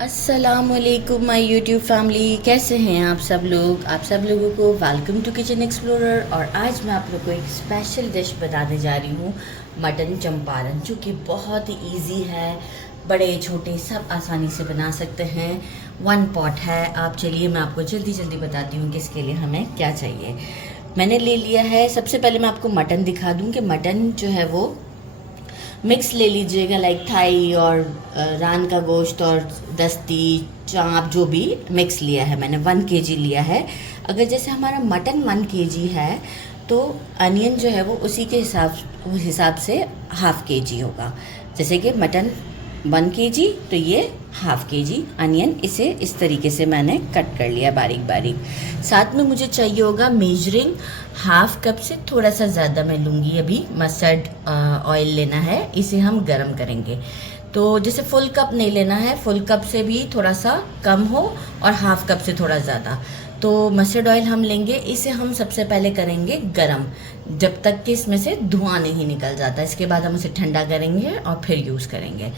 अस्सलामुअलैकुम my YouTube family, कैसे हैं आप सब लोग। आप सब लोगों को वेलकम टू किचन एक्सप्लोरर। और आज मैं आप लोग को एक स्पेशल डिश बताने जा रही हूँ, मटन चंपारण, जो कि बहुत ही इजी है। बड़े छोटे सब आसानी से बना सकते हैं। वन पॉट है। आप चलिए मैं आपको जल्दी जल्दी बताती हूँ कि इसके लिए हमें क्या चाहिए। मैंने ले लिया है, सबसे पहले मैं आपको मटन दिखा दूँ कि मटन जो है वो मिक्स ले लीजिएगा, लाइक थाई और रान का गोश्त और दस्ती चाँप, जो भी मिक्स लिया है मैंने 1 kg लिया है। अगर जैसे हमारा मटन 1 kg है तो अनियन जो है वो उसी के हिसाब से ½ kg होगा। जैसे कि मटन 1 kg तो ये ½ kg अनियन, इसे इस तरीके से मैंने कट कर लिया बारीक बारीक। साथ में मुझे चाहिए होगा मेजरिंग ½ कप से थोड़ा सा ज़्यादा मैं लूँगी। अभी मस्टर्ड ऑयल लेना है, इसे हम गरम करेंगे। तो जैसे फुल कप नहीं लेना है, फुल कप से भी थोड़ा सा कम हो और ½ कप से थोड़ा ज़्यादा। तो मस्टर्ड ऑयल हम लेंगे, इसे हम सबसे पहले करेंगे गरम, जब तक कि इसमें से धुआं नहीं निकल जाता। इसके बाद हम उसे ठंडा करेंगे और फिर यूज़ करेंगे।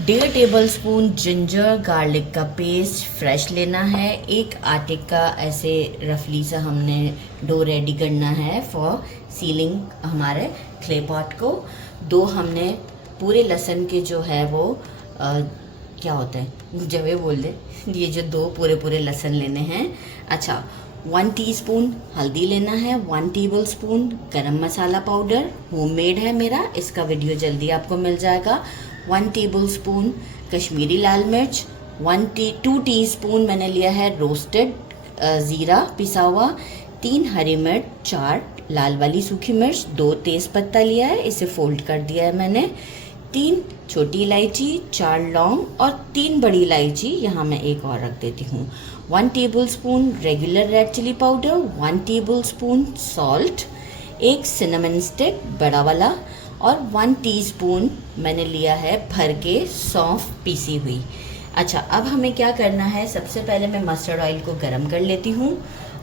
1.5 टेबलस्पून जिंजर गार्लिक का पेस्ट फ्रेश लेना है। एक आटे का ऐसे रफली सा हमने डो रेडी करना है फॉर सीलिंग हमारे क्ले पॉट को। 2 हमने पूरे लहसुन के जो है वो क्या होता है जवे बोल दे, ये जो 2 पूरे पूरे लहसुन लेने हैं। अच्छा, 1 टीस्पून हल्दी लेना है। 1 टेबलस्पून गरम मसाला पाउडर, होममेड है मेरा, इसका वीडियो जल्दी आपको मिल जाएगा। 1 टेबलस्पून कश्मीरी लाल मिर्च। 2 टीस्पून मैंने लिया है रोस्टेड ज़ीरा पिसा हुआ। 3 हरी मिर्च, 4 लाल वाली सूखी मिर्च, 2 तेज़ पत्ता लिया है, इसे फोल्ड कर दिया है मैंने। 3 छोटी इलायची, 4 लौंग और 3 बड़ी इलायची, यहाँ मैं एक और रख देती हूँ। 1 tablespoon regular red chilli powder, 1 tablespoon salt, 1 cinnamon stick बड़ा वाला और 1 टीस्पून मैंने लिया है भर के सौंफ पीसी हुई। अच्छा, अब हमें क्या करना है, सबसे पहले मैं मस्टर्ड ऑयल को गरम कर लेती हूँ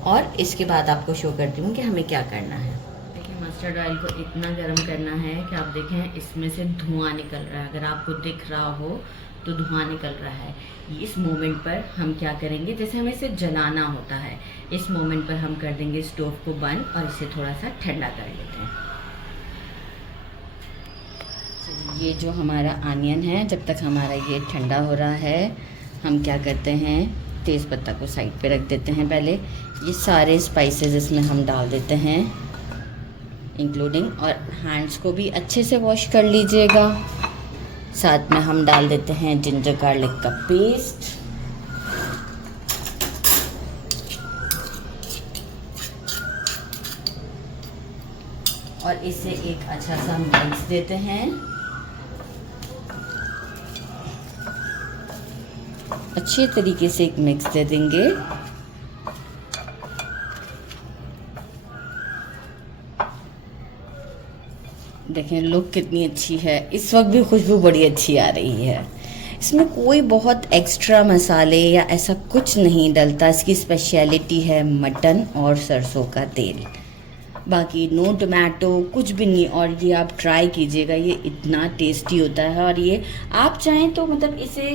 और इसके बाद आपको शो करती हूँ कि हमें क्या करना है। देखिए, मस्टर्ड ऑयल को इतना गरम करना है कि आप देखें इसमें से धुआं निकल रहा है। अगर आपको दिख रहा हो तो धुआं निकल रहा है। इस मोमेंट पर हम क्या करेंगे, जैसे हमें इसे जलाना होता है, इस मोमेंट पर हम कर देंगे स्टोव को बंद और इसे थोड़ा सा ठंडा कर लेते हैं। ये जो हमारा अनियन है, जब तक हमारा ये ठंडा हो रहा है, हम क्या करते हैं, तेज़ पत्ता को साइड पे रख देते हैं। पहले ये सारे स्पाइसेस इसमें हम डाल देते हैं, इंक्लूडिंग, और हैंड्स को भी अच्छे से वॉश कर लीजिएगा। साथ में हम डाल देते हैं जिंजर गार्लिक का पेस्ट, और इसे एक अच्छा सा मिक्स देते हैं। अच्छे तरीके से एक मिक्स दे देंगे। देखें लुक कितनी अच्छी है, इस वक्त भी खुशबू बड़ी अच्छी आ रही है। इसमें कोई बहुत एक्स्ट्रा मसाले या ऐसा कुछ नहीं डलता। इसकी स्पेशलिटी है मटन और सरसों का तेल, बाकी नो टोमेटो कुछ भी नहीं। और ये आप ट्राई कीजिएगा, ये इतना टेस्टी होता है। और ये आप चाहें तो मतलब इसे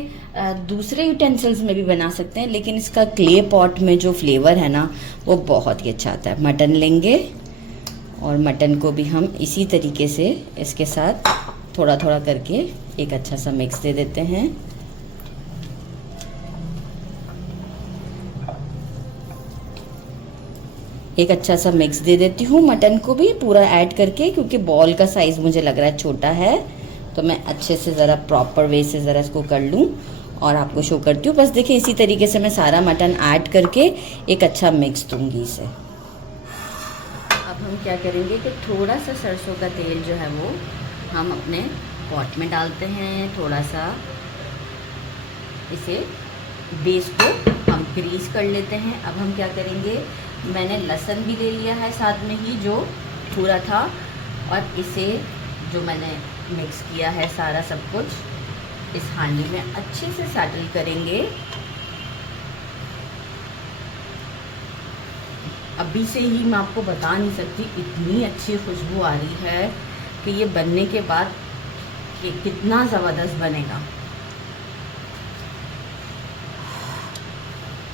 दूसरे यूटेंसिल्स में भी बना सकते हैं, लेकिन इसका क्ले पॉट में जो फ्लेवर है ना, वो बहुत ही अच्छा आता है। मटन लेंगे और मटन को भी हम इसी तरीके से इसके साथ थोड़ा थोड़ा करके एक अच्छा सा मिक्स दे देते हैं। एक अच्छा सा मिक्स दे देती हूँ मटन को भी पूरा ऐड करके, क्योंकि बॉल का साइज़ मुझे लग रहा है छोटा है, तो मैं अच्छे से ज़रा प्रॉपर वे से ज़रा इसको कर लूँ और आपको शो करती हूँ। बस देखिए, इसी तरीके से मैं सारा मटन ऐड करके एक अच्छा मिक्स दूँगी इसे। अब हम क्या करेंगे कि थोड़ा सा सरसों का तेल जो है वो हम अपने पॉट में डालते हैं। थोड़ा सा इसे बेस को हम ग्रीस कर लेते हैं। अब हम क्या करेंगे, मैंने लहसुन भी ले लिया है साथ में ही जो पूरा था, और इसे जो मैंने मिक्स किया है सारा सब कुछ इस हांडी में अच्छे से सेटल करेंगे। अभी से ही मैं आपको बता नहीं सकती, इतनी अच्छी खुशबू आ रही है कि ये बनने के बाद ये कितना ज़बरदस्त बनेगा।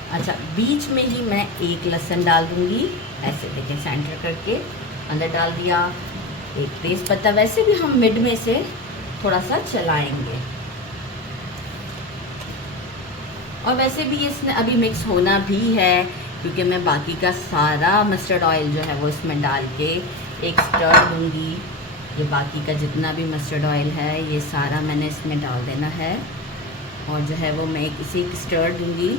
अच्छा, बीच में ही मैं एक लहसुन डाल दूँगी, ऐसे देखें सेंटर करके अंदर डाल दिया। एक तेज़ पत्ता, वैसे भी हम मिड में से थोड़ा सा चलाएंगे, और वैसे भी इसमें अभी मिक्स होना भी है, क्योंकि मैं बाकी का सारा मस्टर्ड ऑयल जो है वो इसमें डाल के एक स्टर दूँगी। ये बाकी का जितना भी मस्टर्ड ऑयल है ये सारा मैंने इसमें डाल देना है, और जो है वो मैं इसे एक स्टर दूँगी।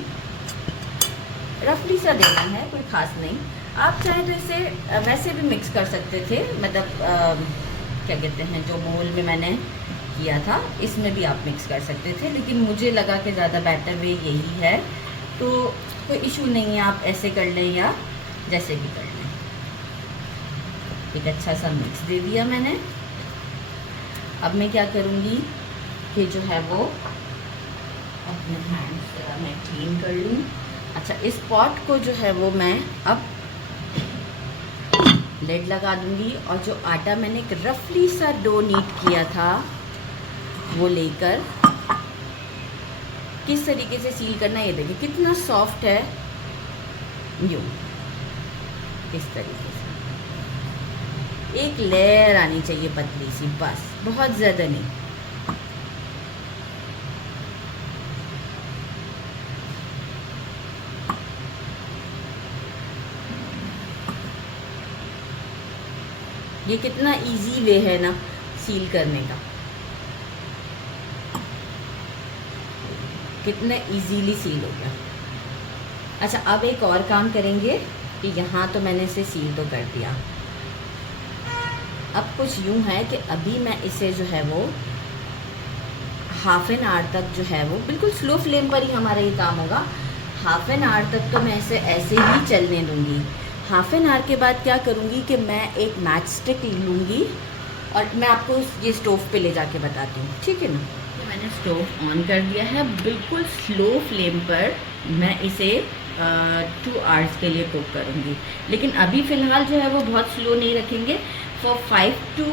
रफली सा देना है, कोई ख़ास नहीं। आप चाहे तो इसे वैसे भी मिक्स कर सकते थे, मतलब क्या कहते हैं, जो बोल में मैंने किया था इसमें भी आप मिक्स कर सकते थे, लेकिन मुझे लगा कि ज़्यादा बेटर वे यही है, तो कोई इशू नहीं है, आप ऐसे कर लें या जैसे भी कर लें। एक अच्छा सा मिक्स दे दिया मैंने। अब मैं क्या करूँगी कि जो है वो अपने हैंड से मैं क्लीन कर लूँ। अच्छा, इस पॉट को जो है वो मैं अब लिड लगा दूँगी, और जो आटा मैंने एक रफली सा डो नीट किया था वो लेकर किस तरीके से सील करना, ये देखिए कितना सॉफ्ट है। यूँ इस तरीके से एक लेयर आनी चाहिए पतली सी, बस, बहुत ज़्यादा नहीं। ये कितना इजी वे है ना सील करने का, कितना इजीली सील हो गया। अच्छा, अब एक और काम करेंगे कि यहाँ तो मैंने इसे सील तो कर दिया। अब कुछ यूँ है कि अभी मैं इसे जो है वो हाफ एन आवर तक जो है वो बिल्कुल स्लो फ्लेम पर ही हमारा ये काम होगा। हाफ एन आवर तक तो मैं इसे ऐसे ही चलने दूँगी। हाफ एन आवर के बाद क्या करूँगी कि मैं एक मैच स्टिक लूँगी, और मैं आपको ये स्टोव पे ले जाके बताती हूँ, ठीक है ना। मैंने स्टोव ऑन कर दिया है, बिल्कुल स्लो फ्लेम पर मैं इसे 2 आवर्स के लिए कुक करूँगी। लेकिन अभी फ़िलहाल जो है वो बहुत स्लो नहीं रखेंगे, फॉर 5 to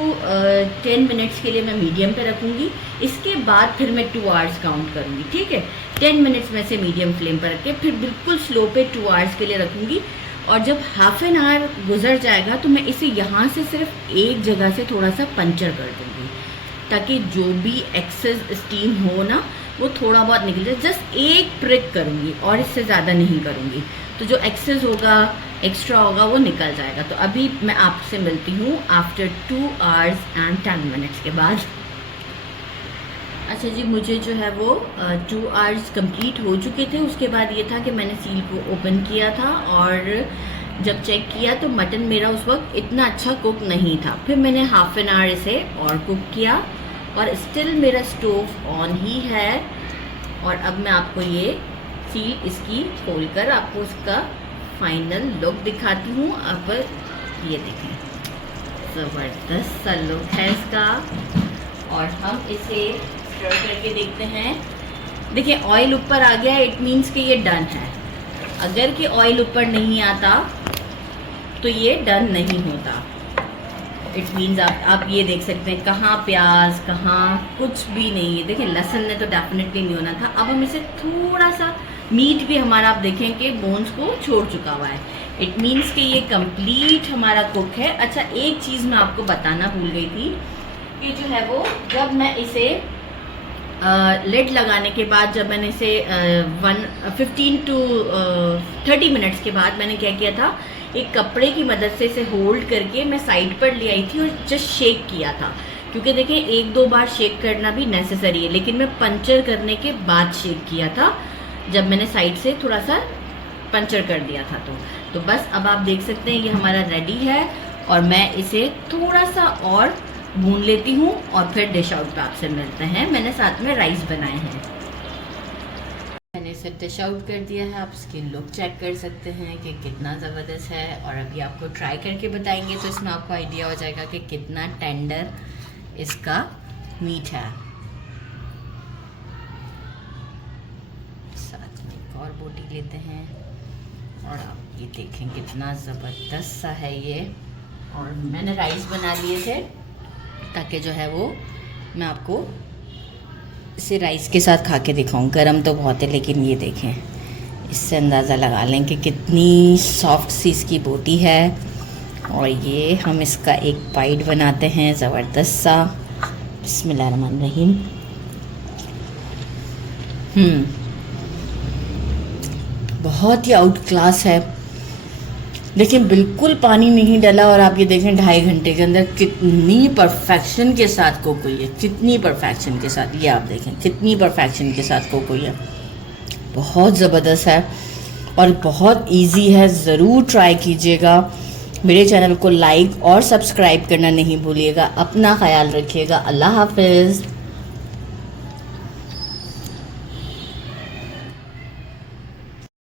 10 मिनट्स के लिए मैं मीडियम पे रखूँगी। इसके बाद फिर मैं 2 आवर्स काउंट करूँगी, ठीक है। 10 मिनट्स में से मीडियम फ्लेम पर रख के फिर बिल्कुल स्लो पे 2 आवर्स के लिए रखूँगी, और जब हाफ एन आवर गुजर जाएगा तो मैं इसे यहाँ से सिर्फ एक जगह से थोड़ा सा पंचर कर दूँगी, ताकि जो भी एक्सेस स्टीम हो ना वो थोड़ा बहुत निकल जाए। जस्ट एक प्रिक करूँगी और इससे ज़्यादा नहीं करूँगी, तो जो एक्सेस होगा, एक्स्ट्रा होगा, वो निकल जाएगा। तो अभी मैं आपसे मिलती हूँ आफ्टर 2 आवर्स एंड 10 मिनट्स के बाद। अच्छा जी, मुझे जो है वो 2 आवर्स कंप्लीट हो चुके थे। उसके बाद ये था कि मैंने सील को ओपन किया था, और जब चेक किया तो मटन मेरा उस वक्त इतना अच्छा कुक नहीं था। फिर मैंने हाफ एन आवर इसे और कुक किया, और स्टिल मेरा स्टोव ऑन ही है। और अब मैं आपको ये सील इसकी खोलकर आपको उसका फाइनल लुक दिखाती हूँ। अब ये देखें, ज़बरदस्त सा लुक है इसका, और हम इसे स्टर करके देखते हैं। देखिए, ऑयल ऊपर आ गया, इट मीन्स कि ये डन है। अगर कि ऑयल ऊपर नहीं आता तो ये डन नहीं होता। इट मीन्स आप ये देख सकते हैं कहाँ प्याज, कहाँ कुछ भी नहीं है। देखिए, लहसुन ने तो डेफिनेटली नहीं होना था। अब हम इसे थोड़ा सा, मीट भी हमारा आप देखें कि बोन्स को छोड़ चुका हुआ है। इट मीन्स कि ये कंप्लीट हमारा कुक है। अच्छा, एक चीज़ मैं आपको बताना भूल गई थी कि जो है वो, जब मैं इसे लिड लगाने के बाद, जब मैंने इसे 15 to 30 मिनट्स के बाद मैंने क्या किया था, एक कपड़े की मदद से इसे होल्ड करके मैं साइड पर ले आई थी और जस्ट शेक किया था। क्योंकि देखिए, 1-2 बार शेक करना भी नेसेसरी है, लेकिन मैं पंचर करने के बाद शेक किया था, जब मैंने साइड से थोड़ा सा पंचर कर दिया था। तो बस अब आप देख सकते हैं ये हमारा रेडी है, और मैं इसे थोड़ा सा और भून लेती हूँ, और फिर डिश आउट पे आपसे मिलते हैं। मैंने साथ में राइस बनाए हैं। मैंने इसे डिश आउट कर दिया है। आप इसकी लुक चेक कर सकते हैं कि कितना ज़बरदस्त है, और अभी आपको ट्राई करके बताएंगे तो इसमें आपको आइडिया हो जाएगा कि कितना टेंडर इसका मीट है। साथ में एक और बोटी लेते हैं, और आप ये देखें कितना ज़बरदस्त सा है ये। और मैंने राइस बना लिए थे ताकि जो है वो मैं आपको इसे राइस के साथ खा के दिखाऊं। गरम तो बहुत है, लेकिन ये देखें इससे अंदाज़ा लगा लें कि कितनी सॉफ्ट सी इसकी बोटी है। और ये हम इसका एक बाइट बनाते हैं ज़बरदस्त सा। बिस्मिल्लाहिर्रहमानिर्रहीम। बहुत ही आउट क्लास है। लेकिन बिल्कुल पानी नहीं डला और आप ये देखें 2.5 घंटे के अंदर कितनी परफेक्शन के साथ कोकोई है, कितनी परफेक्शन के साथ। ये आप देखें कितनी परफेक्शन के साथ कोकोई है, बहुत ज़बरदस्त है और बहुत इजी है। ज़रूर ट्राई कीजिएगा। मेरे चैनल को लाइक और सब्सक्राइब करना नहीं भूलिएगा। अपना ख्याल रखिएगा। अल्लाह हाफिज़।